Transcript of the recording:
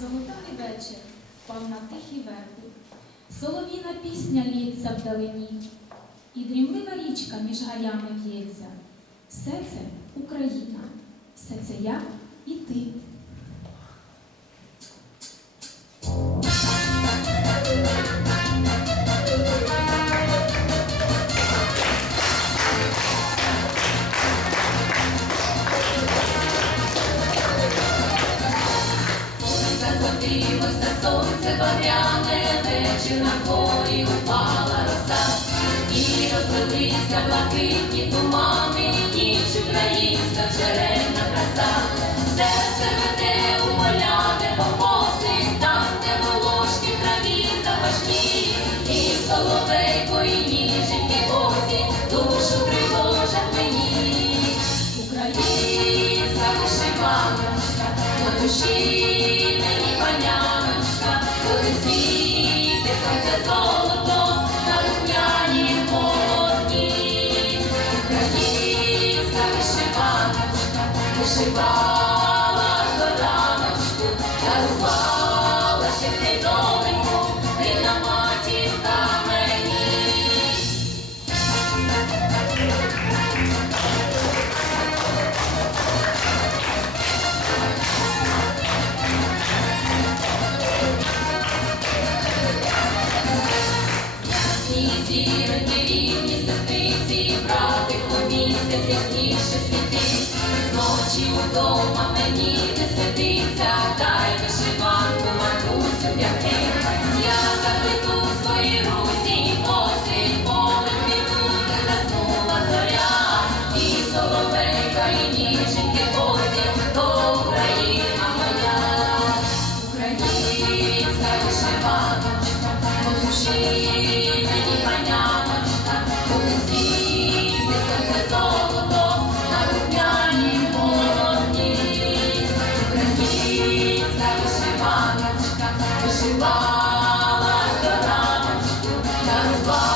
золотавий вечір впав на тихий верби. Солов'їна пісня лється вдалині, і дрімлива річка між гаями в'ється. Все це Україна, все це я і ти. Закотилося сонце багряне, вечір на горі упала роса, і розлилися блакитні тумани, ніч українська джерельна краса, серце веде у поляне покоси, там, де волошки траві запашні, і соловейко, і ніженьки осі, душу тривожать мені. Українська вишиваночка, по душі Пришивалась до раночку, дарувала ще цей доленьку, рідна матінка мені. Рівні сестриці, братику місяць ясні. Вишивала до раночку, дарувала.